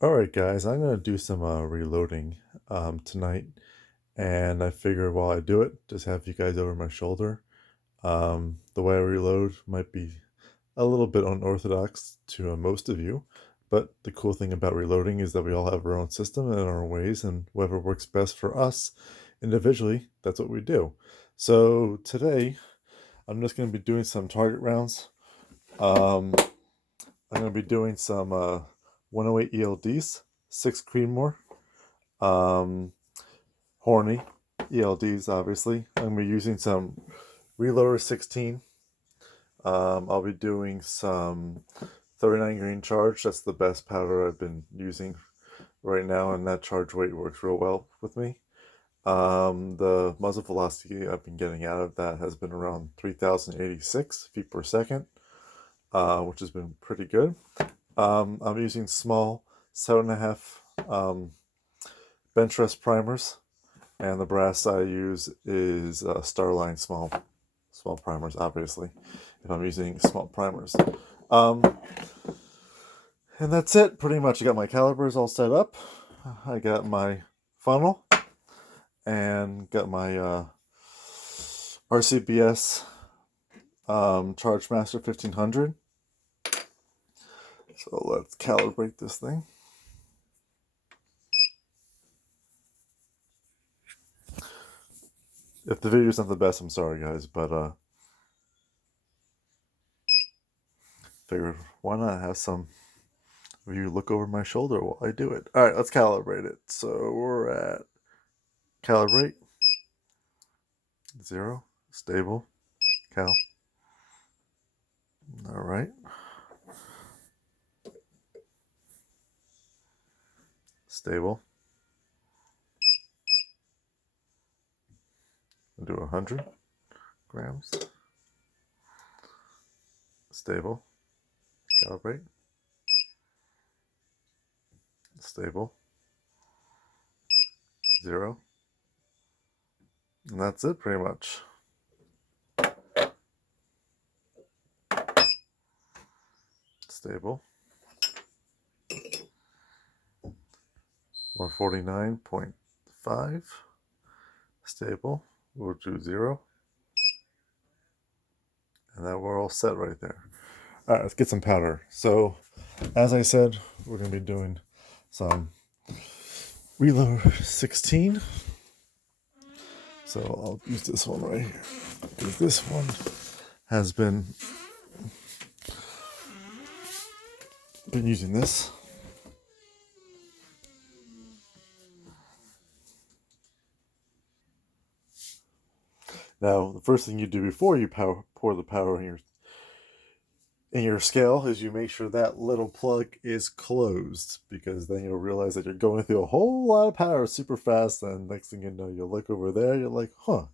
Alright guys, I'm going to do some reloading tonight, and I figure while I do it, just have you guys over my shoulder. The way I reload might be a little bit unorthodox to most of you, but the cool thing about reloading is that we all have our own system and our own ways, and whatever works best for us individually, that's what we do. So today, I'm just going to be doing some target rounds. Um, I'm going to be doing some 108 ELDs, 6 creedmoor, um, Hornady ELDs, obviously. I'm going to be using some Reloader 16. I'll be doing some 39 grain charge. That's the best powder I've been using right now, and that charge weight works real well with me. The muzzle velocity I've been getting out of that has been around 3,086 feet per second, which has been pretty good. I'm using small 7.5 benchrest primers, and the brass I use is Starline small primers, obviously, if I'm using small primers. Um, and that's it, pretty much. I got my calibers all set up. I got my funnel and got my RCBS Chargemaster 1500. So let's calibrate this thing. If the video's not the best, I'm sorry guys, but figured why not have some of you look over my shoulder while I do it. Alright, let's calibrate it. So we're at calibrate, 0, stable, cal. Alright. Stable. I'll do 100 grams. Stable. Calibrate. Stable. 0. And that's it pretty much. Stable. 149.5. Stable. We'll do 0. And then we're all set right there. Alright, let's get some powder. So, as I said, we're going to be doing some Reload 16. So I'll use this one right here. This one has been using this. Now, the first thing you do before you pour the powder in your scale is you make sure that little plug is closed, because then you'll realize that you're going through a whole lot of powder super fast, and next thing you know, you'll look over there, you're like, huh,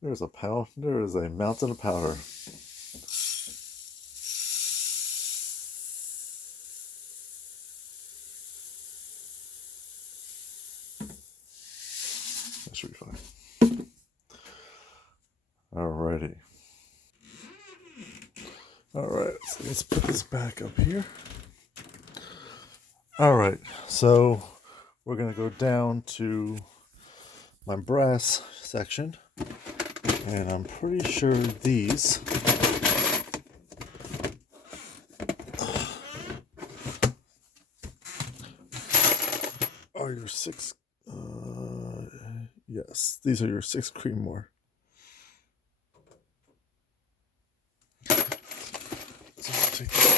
there's a mountain of powder. That should be fine. Alrighty. Alright, so let's put this back up here. Alright, so we're going to go down to my brass section, and I'm pretty sure these are your 6, yes, these are your 6 creedmoor. So I'll take that.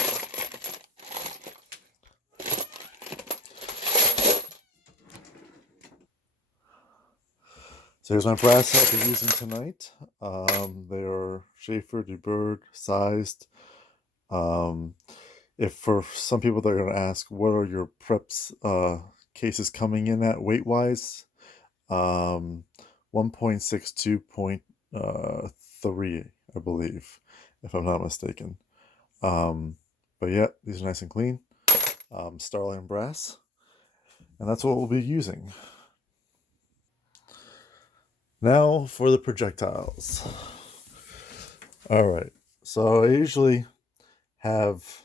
So here's my brass I'll be using tonight. They are Schaefer, DeBurg sized. If for some people they're going to ask, what are your preps cases coming in at weight wise? 1.62.3, I believe, if I'm not mistaken. But yeah, these are nice and clean. Starline brass, and that's what we'll be using. Now for the projectiles. All right, so I usually have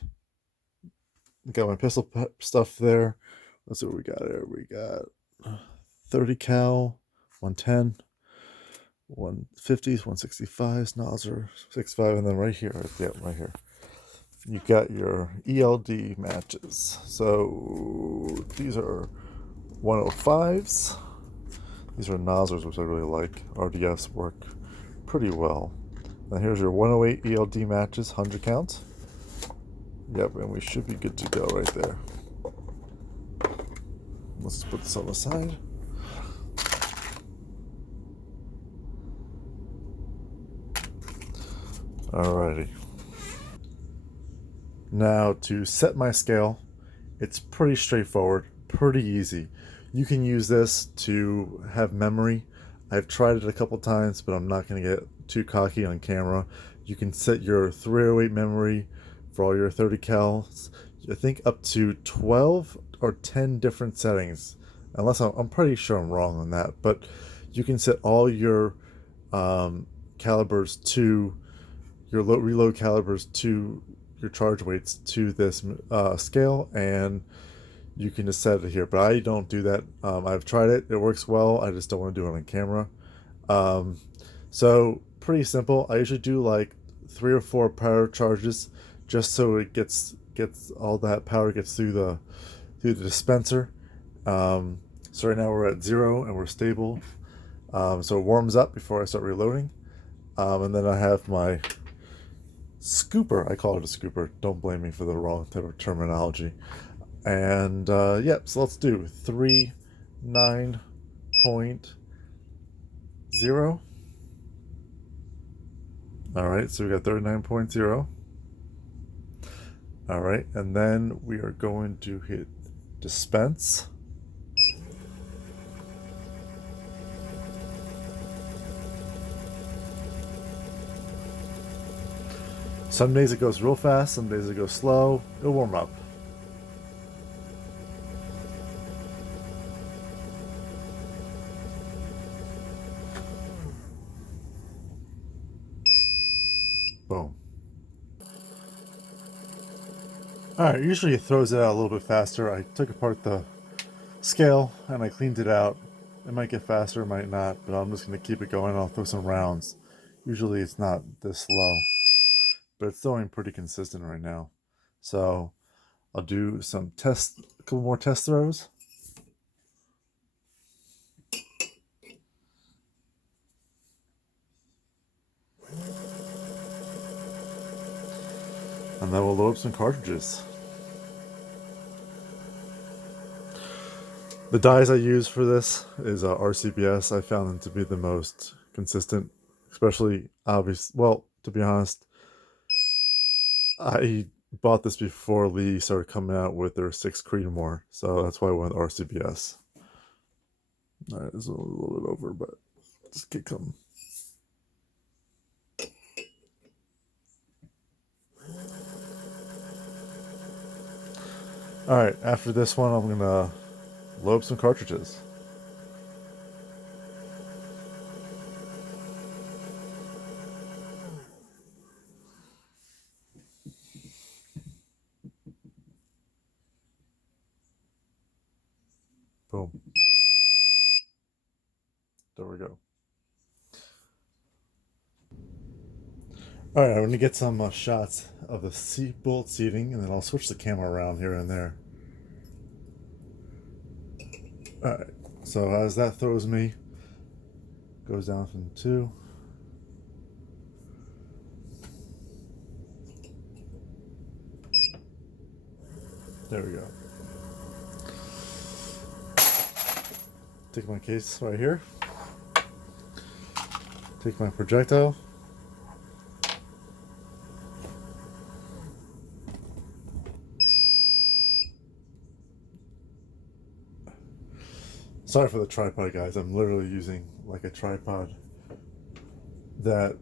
got my pistol stuff there. Let's see what we got here. We got 30 cal, 110, 150s, 165s, nozzle, 65, and then right here, right here, you got your ELD matches. So these are 105s. These are nozzles, which I really like. RDFs work pretty well. Now here's your 108 ELD matches, 100 count. Yep, and we should be good to go right there. Let's put this on the side. Alrighty. Now to set my scale, it's pretty straightforward, pretty easy. You can use this to have memory. I've tried it a couple times, but I'm not going to get too cocky on camera. You can set your 308 memory for all your 30 cals. I think up to 12 or 10 different settings, unless I'm pretty sure I'm wrong on that. But you can set all your calibers to your reload calibers to your charge weights to this scale, and you can just set it here. But I don't do that. I've tried it; it works well. I just don't want to do it on camera. So pretty simple. I usually do like 3 or 4 power charges, just so it gets all that power gets through the dispenser. So right now we're at 0 and we're stable. So it warms up before I start reloading, and then I have my scooper. I call it a scooper. Don't blame me for the wrong type of terminology. And yep, so let's do 39.0. All right, so we got 39.0. All right, and then we are going to hit dispense. Some days it goes real fast, some days it goes slow. It'll warm up. Boom. Alright, usually it throws it out a little bit faster. I took apart the scale and I cleaned it out. It might get faster, it might not, but I'm just going to keep it going. I'll throw some rounds. Usually it's not this slow, but it's throwing pretty consistent right now. So I'll do some a couple more test throws. And then we'll load up some cartridges. The dies I use for this is RCBS. I found them to be the most consistent, especially obvious. Well, to be honest, I bought this before Lee started coming out with their 6 Creedmoor, so that's why I went with RCBS. All right, this is a little bit over, but just keep coming. All right, after this one, I'm gonna load up some cartridges. Boom. There we go. All right, I'm gonna get some shots of the bullet seating, and then I'll switch the camera around here and there. All right, so as that throws me, goes down from 2. There we go. Take my case right here. Take my projectile. Sorry for the tripod, guys. I'm literally using like a tripod that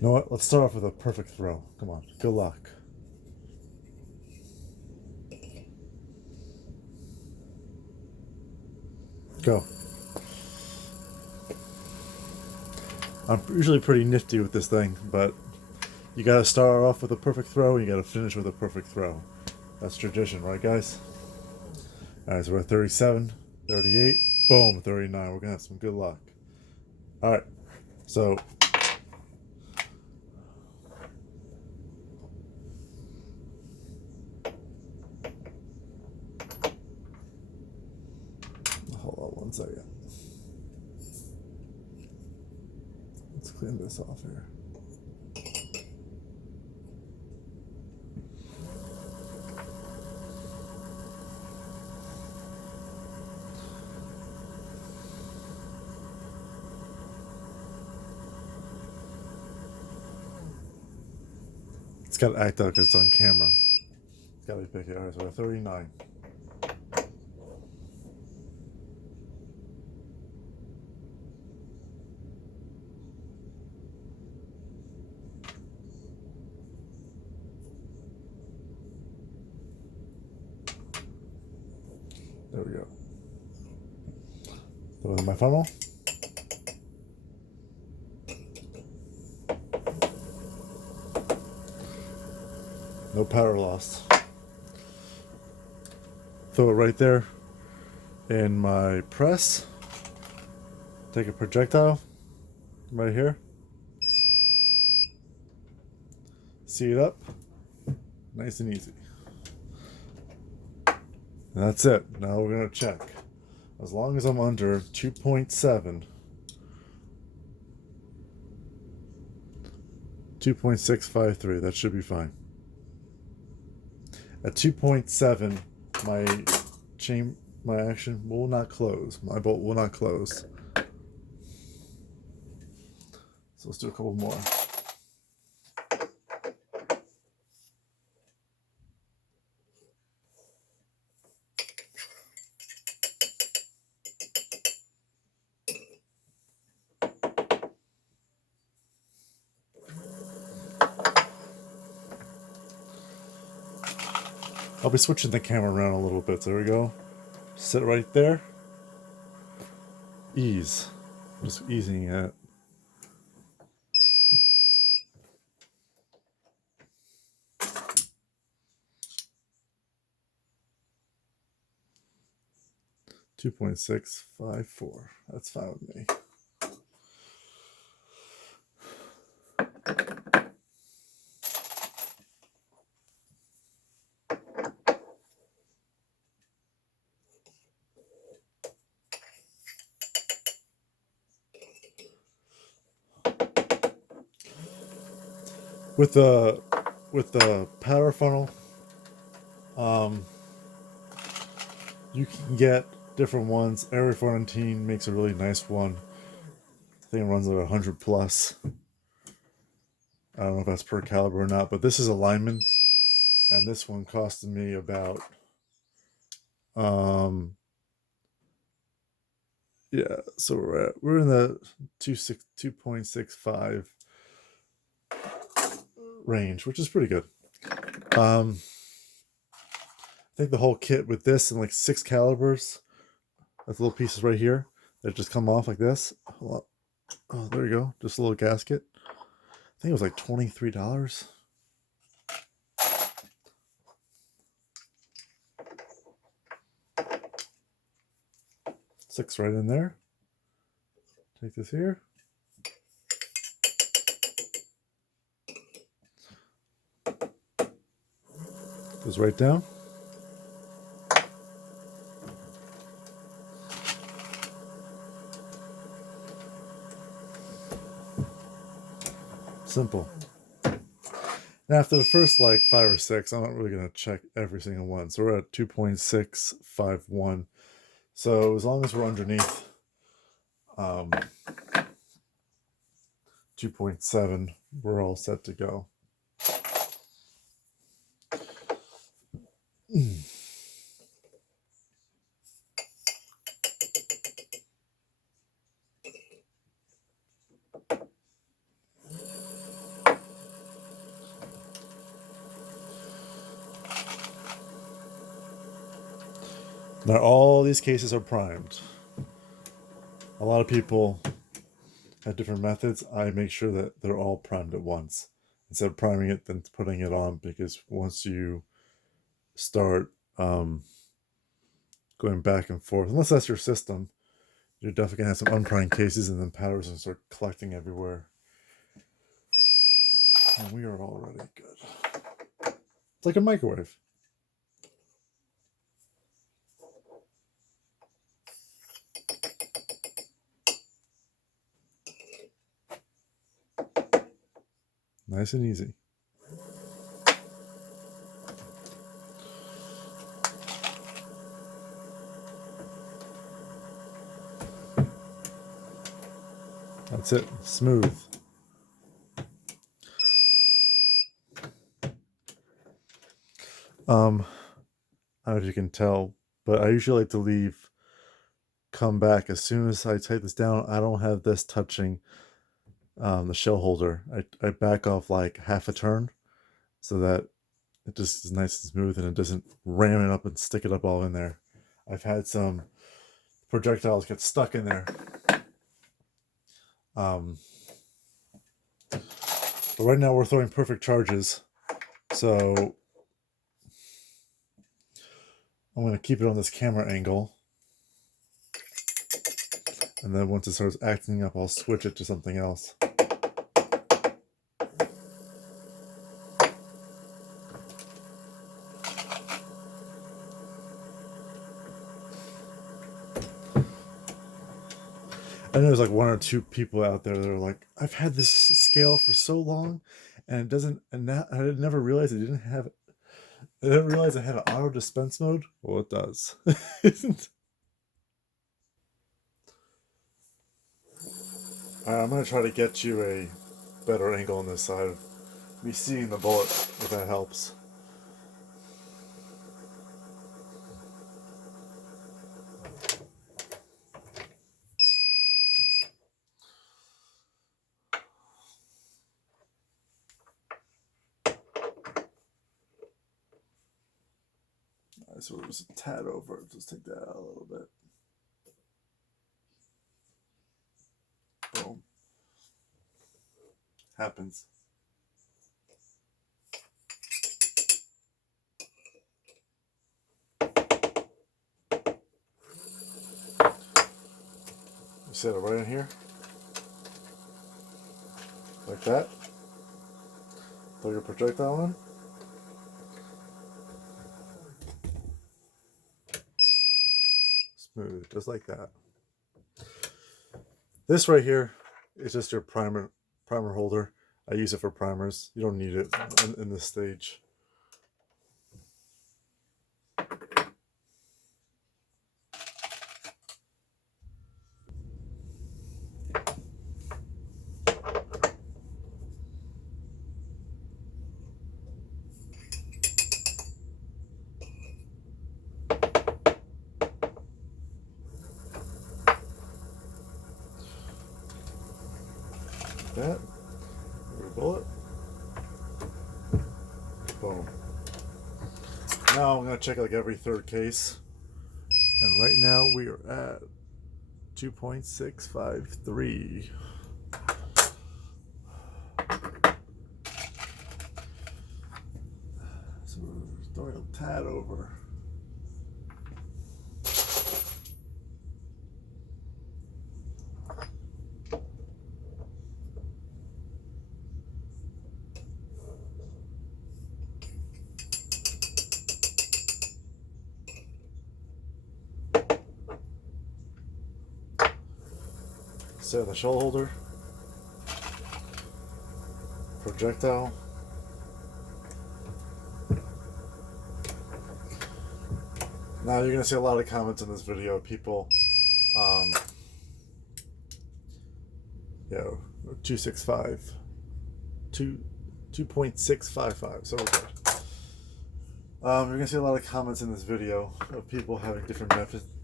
You know what? Let's start off with a perfect throw. Come on. Good luck. Go. I'm usually pretty nifty with this thing, but you gotta start off with a perfect throw and you gotta finish with a perfect throw. That's tradition, right, guys? Alright, so we're at 37, 38, boom, 39. We're gonna have some good luck. Alright, so hold on 1 second. Let's clean this off here. It's gotta act like it's on camera. It's gotta be picky. Alright, so we're at 39. There we go. Throw in my funnel. No powder loss. Throw it right there in my press. Take a projectile right here. See it up. Nice and easy. And that's it. Now we're going to check. As long as I'm under 2.7, 2.653, that should be fine. At 2.7, my action will not close. My bolt will not close. So let's do a couple more. I'll be switching the camera around a little bit. There we go. Sit right there. Ease. I'm just easing it. .654. That's fine with me. With the powder funnel, you can get different ones. Area 14 makes a really nice one. I think it runs like 100 plus. I don't know if that's per caliber or not, but this is a lineman, and this one costed me about yeah. So we're in the 2.65 range, which is pretty good. I think the whole kit with this and like 6 calibers, that's little pieces right here that just come off like this. Oh, there you go. Just a little gasket. I think it was like $23. Six right in there. Take this here. Goes right down. Simple. And after the first like 5 or 6, I'm not really going to check every single one. So we're at 2.651. So as long as we're underneath 2.7, we're all set to go. Now all these cases are primed. A lot of people have different methods. I make sure that they're all primed at once instead of priming it then putting it on, because once you start going back and forth, unless that's your system, you're definitely gonna have some unprimed cases and then powders and start collecting everywhere. And we are already good. It's like a microwave. Nice and easy. That's it. Smooth. I don't know if you can tell, but I usually like to come back as soon as I type this down. I don't have this touching the shell holder. I back off like half a turn so that it just is nice and smooth and it doesn't ram it up and stick it up all in there. I've had some projectiles get stuck in there. But right now we're throwing perfect charges, so I'm going to keep it on this camera angle, and then once it starts acting up, I'll switch it to something else. I know there's like one or two people out there that are like, I've had this scale for so long, and it doesn't, and now I never realized it didn't have, I didn't realize it had an auto dispense mode. Well, it does. Alright, I'm going to try to get you a better angle on this side of me seeing the bullet, if that helps. Alright, so there's a tad over. Just take that out a little bit. Boom. Happens. You set it right in here. Like that. Throw your projectile in. Smooth, just like that. This right here is just your primer holder. I use it for primers. You don't need it in this stage. That. Bullet. Boom. Now I'm going to check like every third case. And right now we are at 2.653. So we're throwing a tad over. Set the shell holder, projectile, now you're going to see a lot of comments in this video of people, 2.655, 2.655, so we're good. You're going to see a lot of comments in this video of people having different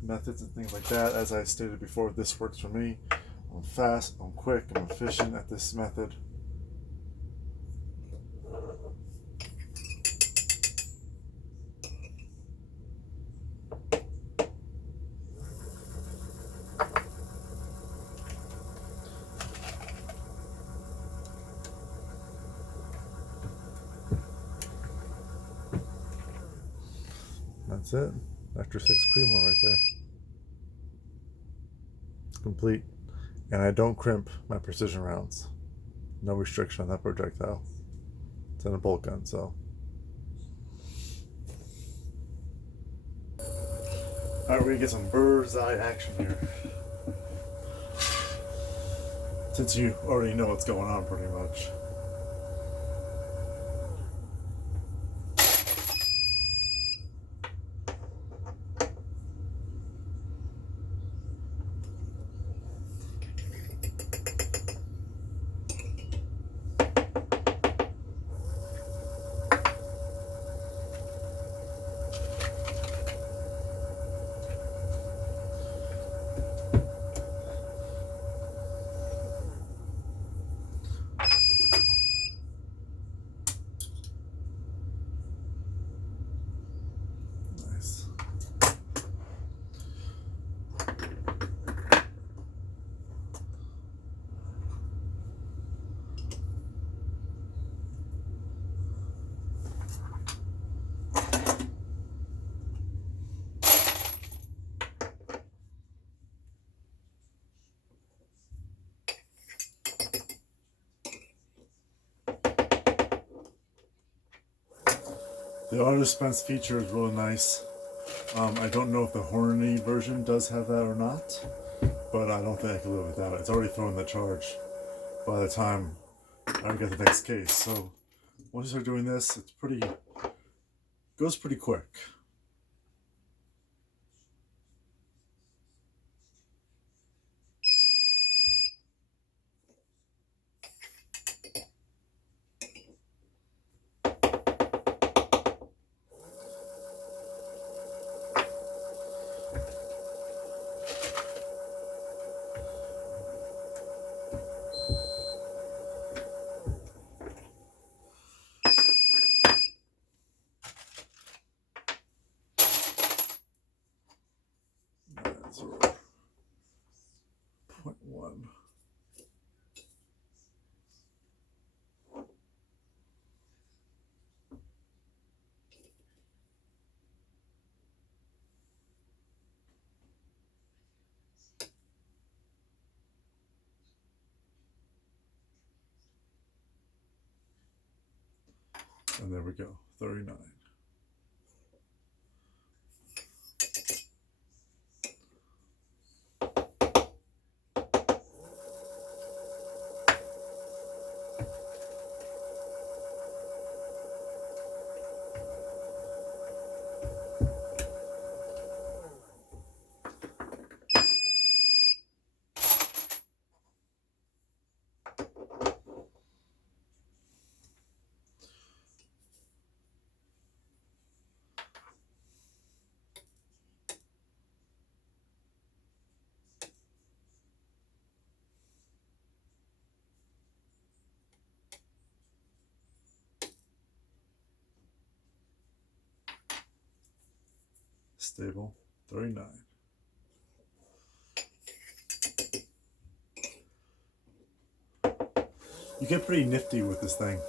methods and things like that. As I stated before, this works for me. I'm fast, I'm quick, I'm efficient at this method. That's it. After 6 creedmoor right there. It's complete. And I don't crimp my precision rounds. No restriction on that projectile. It's in a bolt gun, so. Alright, we're gonna get some bird's eye action here. Since you already know what's going on pretty much. Nice. The auto dispense feature is really nice. I don't know if the Hornady version does have that or not, but I don't think I can live without it. It's already throwing the charge by the time I get the next case. So once you start doing this, it's goes pretty quick. That's 0.1. And there we go, 39. Stable, 39. You get pretty nifty with this thing.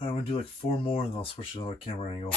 I'm gonna do like 4 more and then I'll switch to another camera angle.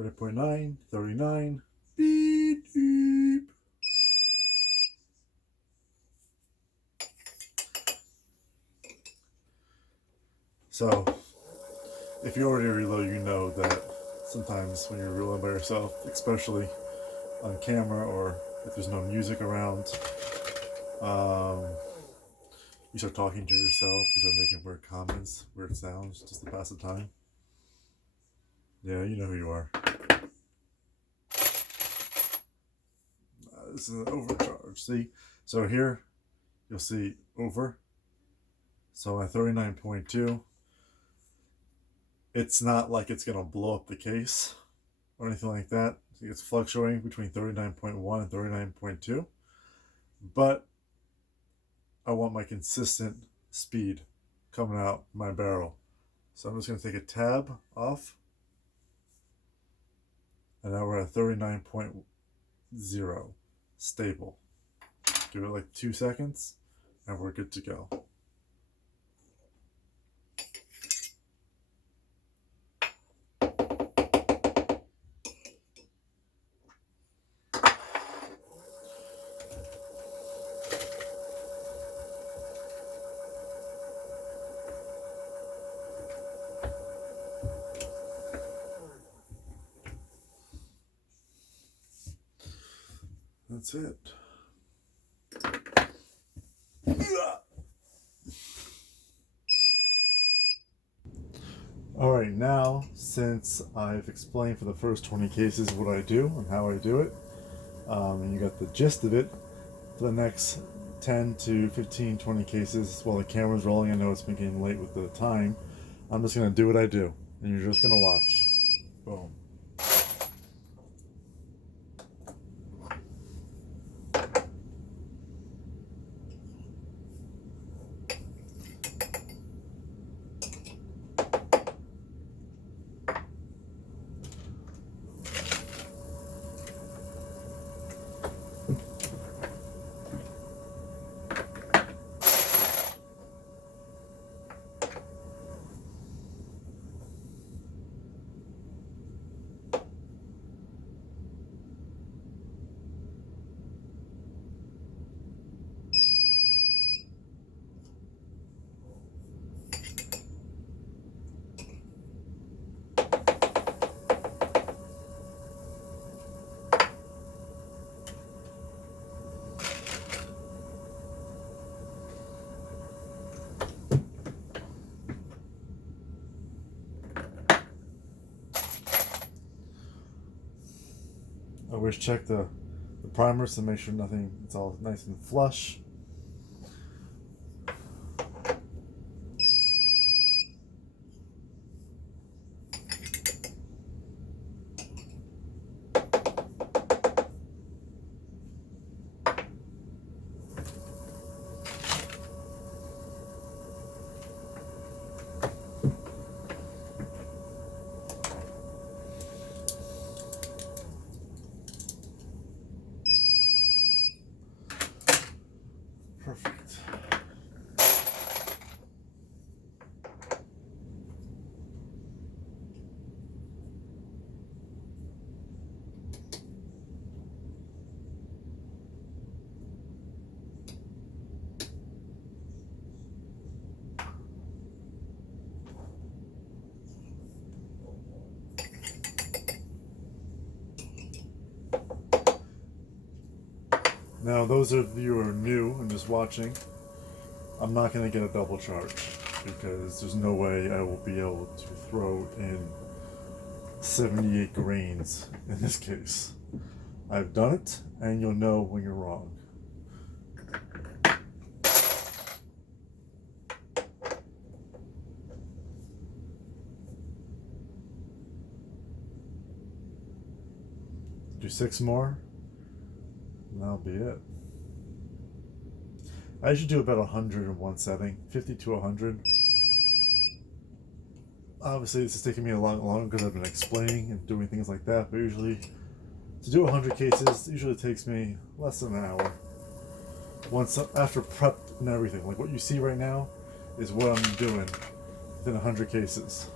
30.9, 39, beep, beep. So, if you already reload, you know that sometimes when you're reloading by yourself, especially on camera or if there's no music around, you start talking to yourself, you start making weird comments, weird sounds, just to pass the time. Yeah, you know who you are. This is an overcharge. See? So here, you'll see over. So at 39.2, it's not like it's going to blow up the case or anything like that. It's fluctuating between 39.1 and 39.2. But I want my consistent speed coming out my barrel. So I'm just going to take a tab off. And now we're at 39.0. Stable. Give it like 2 seconds and we're good to go. That's it. Alright, now since I've explained for the first 20 cases what I do and how I do it, and you got the gist of it, for the next 10 to 15, 20 cases, while the camera's rolling, I know it's been getting late with the time, I'm just going to do what I do, and you're just going to watch. Boom. I always check the primers to make sure it's all nice and flush. Perfect. Now, those of you who are new and just watching, I'm not going to get a double charge because there's no way I will be able to throw in 78 grains in this case. I've done it, and you'll know when you're wrong. Do 6 more, and that'll be it. I usually do about 100 in one setting, 50 to 100. Obviously, this is taking me a lot longer because I've been explaining and doing things like that, but usually, to do 100 cases, it usually takes me less than an hour. Once after prep and everything, like what you see right now is what I'm doing within 100 cases.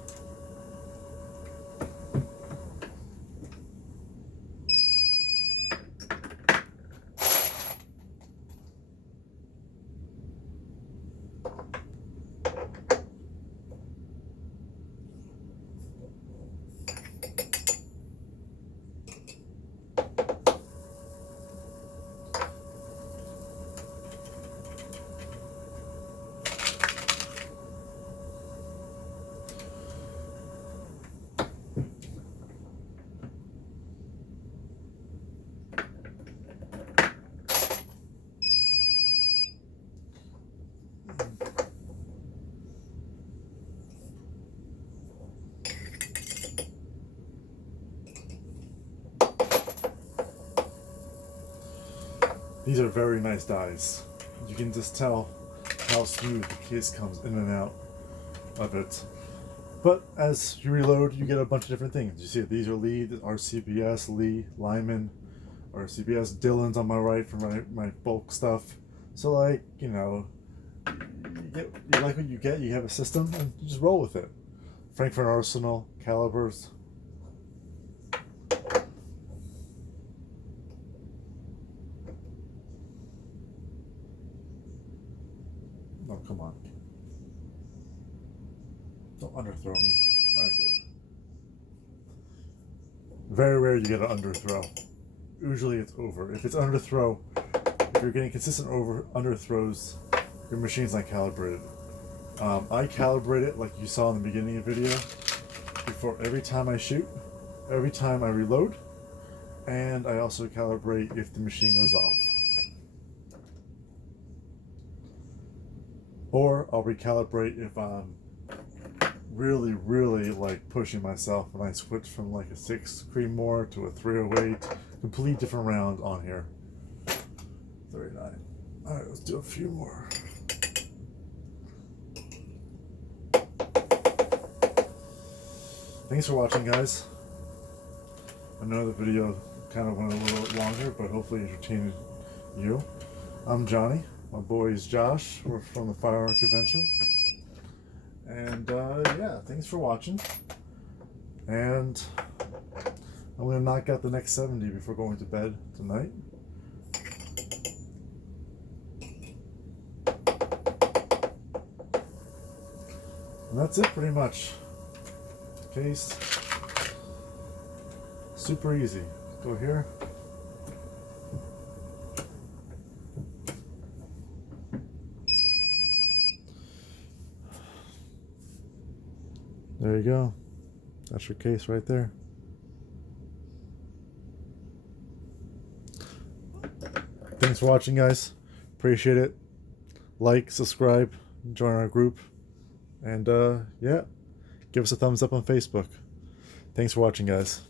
These are very nice dies. You can just tell how smooth the case comes in and out of it. But as you reload, you get a bunch of different things. You see these are Lee, RCBS, Lee, Lyman, RCBS, Dillon's on my right for my bulk stuff. So like, you know, you like what you get, you have a system, and you just roll with it. Frankfurt Arsenal, calibers. Oh, come on. Don't underthrow me. Alright, good. Very rare you get an underthrow. Usually it's over. If it's underthrow, if you're getting consistent underthrows, your machine's not calibrated. I calibrate it like you saw in the beginning of the video before every time I shoot, every time I reload, and I also calibrate if the machine goes off. Or I'll recalibrate if I'm really like pushing myself when I switch from like a 6 creedmoor to a 308. Complete different round on here. 39. Alright, let's do a few more. Thanks for watching, guys. I know the video kind of went a little bit longer, but hopefully entertained you. I'm Johnny. My boy is Josh. We're from the Firearm Convention. And yeah, thanks for watching. And I'm going to knock out the next 70 before going to bed tonight. And that's it pretty much. Case. Super easy. Go here. There you go. That's your case right there. Thanks for watching, guys. Appreciate it. Like, subscribe, join our group, and yeah, give us a thumbs up on Facebook. Thanks for watching, guys.